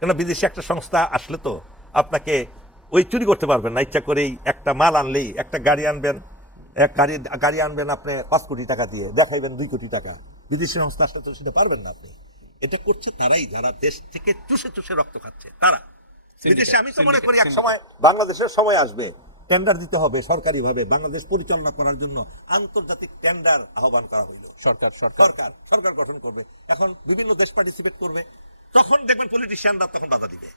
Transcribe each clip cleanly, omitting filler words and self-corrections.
কেন বিদেশি একটা সংস্থা আসলে তো আপনাকে ওই চুরি করতে পারবেন না, ইচ্ছা করেই একটা মাল আনলেই একটা গাড়ি আনবেন, এক গাড়ি আনবেন আপনি 5 কোটি টাকা দিয়ে, দেখাইবেন 2 কোটি টাকা। বিদেশি সংস্থা আসলে তো সেটা পারবেন না আপনি। এটা করছে তারাই যারা দেশ থেকে চুষে চুষে রক্ত খাচ্ছে, তারা বিদেশে। আমি তো মনে করি এক সময় বাংলাদেশের সময় আসবে, টেন্ডার দিতে হবে সরকারিভাবে, বাংলাদেশ পরিচালনা করার জন্য আন্তর্জাতিক টেন্ডার আহ্বান করা হইল। সরকার গঠন করবে, এখন বিভিন্ন দেশ পার্টিসিপেট করবে, তখন দেখবেন পলিটিশিয়ানরা তখন বাধা দিবে।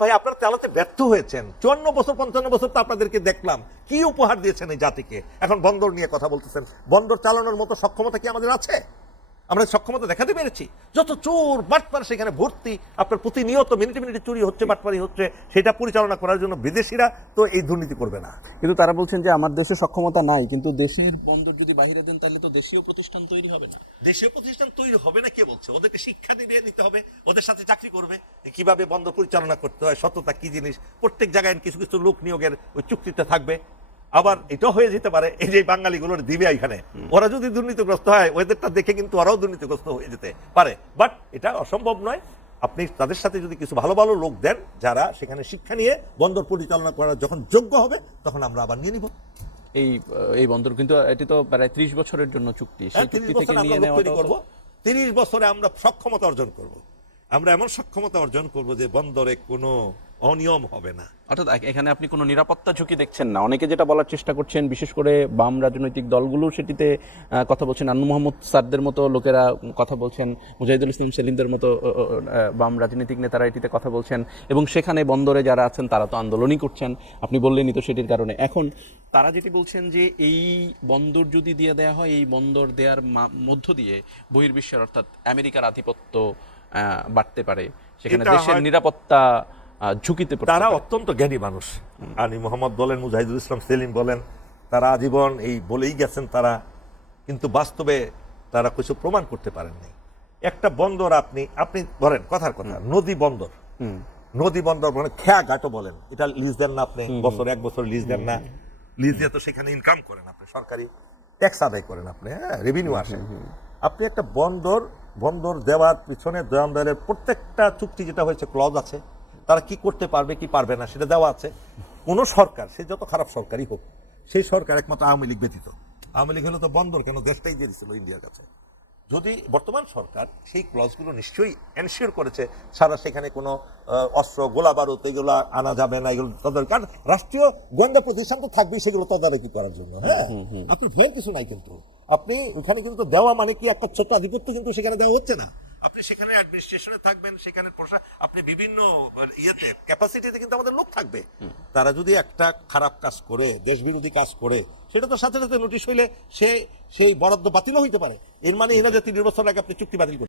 ভাই আপনারা চালাতে ব্যর্থ হয়েছেন 54 বছর 55 বছর, তো আপনাদেরকে দেখলাম কি উপহার দিয়েছেন এই জাতিকে। এখন বন্দর নিয়ে কথা বলতেছেন, বন্দর চালানোর মতো সক্ষমতা কি আমাদের আছে? আমরা সক্ষমতা দেখাতে পেরেছি? যত চোর বাটপার সেখানে ভর্তি, আপনার প্রতিনিয়ত মিনিটে মিনিটে চুরি হচ্ছে, বাটপারি হচ্ছে, সেটা পরিচালনা করার জন্য বিদেশিরা তো এই দুর্নীতি করবে না। কিন্তু তারা বলছেন যে আমার দেশে সক্ষমতা নাই, কিন্তু দেশের বন্দর যদি বাইরে দেন তাহলে তো দেশীয় প্রতিষ্ঠান তৈরি হবে না। দেশীয় প্রতিষ্ঠান তৈরি হবে না কে বলছে? ওদেরকে শিক্ষা দিতে হবে, ওদের সাথে চাকরি করবে, কিভাবে বন্দর পরিচালনা করতে হয়, সততা কি জিনিস, প্রত্যেক জায়গায় কিছু কিছু লোক নিয়োগের ওই চুক্তিতে থাকবে। আবার এটা হয়ে যেতে পারে এই যে বাঙালিগুলোর দিবে এখানে, ওরা যদি দুর্নীতিগ্রস্ত হয় ওদেরটা দেখে কিন্তু ওরাও দুর্নীতিগ্রস্ত হয়ে যেতে পারে, বাট এটা অসম্ভব নয়। আপনি তাদের সাথে যদি কিছু ভালো ভালো লোক দেন যারা সেখানে শিক্ষা নিয়ে বন্দর পরিচালনা করার যখন যোগ্য হবে, তখন আমরা আবার নিয়ে নিব এই বন্দর। কিন্তু এটি তো প্রায় 30 বছরের জন্য চুক্তি, সেই চুক্তি থেকে নিয়ে নেওয়া করব। 30 বছরে আমরা সক্ষমতা অর্জন করব, আমরা এমন সক্ষমতা অর্জন করব যে বন্দরে কোনো অনিয়ম হবে না। অর্থাৎ এখানে আপনি কোনো নিরাপত্তা ঝুঁকি দেখছেন না। অনেকে যেটা বলার চেষ্টা করছেন, বিশেষ করে বাম রাজনৈতিক দলগুলো সেটিতে কথা বলছেন, আনু মোহাম্মদ স্যারদের মতো লোকেরা কথা বলছেন, মুজাহিদুল ইসলাম সেলিমদের মতো বাম রাজনৈতিক নেতারা এটিতে কথা বলছেন, এবং সেখানে বন্দরে যারা আছেন তারা তো আন্দোলনই করছেন, আপনি বললেনই তো সেটির কারণে। এখন তারা যেটি বলছেন যে এই বন্দর যদি দিয়ে দেওয়া হয়, এই বন্দর দেওয়ার মধ্য দিয়ে বহির্বিশ্বের অর্থাৎ আমেরিকার আধিপত্য বাড়তে পারে, সেখানে দেশের নিরাপত্তা ঝুঁকিতে পড়ে। তারা অত্যন্ত জ্ঞানী মানুষ, আলী মোহাম্মদ বলেন, মুজাহিদুল ইসলাম সেলিম বলেন, তারা আজীবন এই বলেই গেছেন তারা, কিন্তু বাস্তবে তারা কিছু প্রমাণ করতে পারেননি। একটা বন্দর আপনি ধরেন, কথার কথা, নদী বন্দর মানে খেয়া ঘাটও বলেন, এটা লিজ দেন না আপনি, বছরে 1 বছর লিজ দেন না, লিজ দিয়ে তো সেখানে ইনকাম করেন আপনি, সরকারি ট্যাক্স আদায় করেন আপনি, হ্যাঁ, রেভিনিউ আসে। আপনি একটা বন্দর দেওয়ার পিছনে দয়ানদয়ালের প্রত্যেকটা চুক্তি যেটা হয়েছে ক্লজ আছে, তারা কি করতে পারবে কি পারবে না সেটা দেওয়া আছে। কোন সরকার, সে যত খারাপ সরকারই হোক, সেই সরকার একমাত্র আওয়ামী লীগ ব্যতীত, আওয়ামী লীগ হলে তো বন্দর কেন দেশটাই দিয়ে দিচ্ছিল ইন্ডিয়ার কাছে। যদি বর্তমান সরকার সেই ক্লজগুলো নিশ্চয়ই এনশিওর করেছে, সারা সেখানে কোনো অস্ত্র গোলা বারুদ এগুলো আনা যাবে না, এগুলো তদারকি, কারণ রাষ্ট্রীয় গোয়েন্দা প্রতিষ্ঠান তো থাকবেই সেগুলো তদারকি করার জন্য। হ্যাঁ, আপনার ভয়ের কিছু নাই, কিন্তু আপনি ওখানে কিন্তু দেওয়া মানে কি একটা ছোট আধিপত্য কিন্তু সেখানে দেওয়া হচ্ছে না। আপনি সেখানে অ্যাডমিনিস্ট্রেশনে থাকবেন, সেখানে আপনি বিভিন্ন ইয়েতে ক্যাপাসিটিতে কিন্তু আমাদের লোক থাকবে। তারা যদি একটা খারাপ কাজ করে, দেশ বিরোধী কাজ করে, সেটা তো সাথে সাথে নোটিশ হইলে সেই বরাদ্দ বাতিলও হইতে পারে। এর মানে এরা যে 30 বছর আগে আপনি চুক্তি বাতিল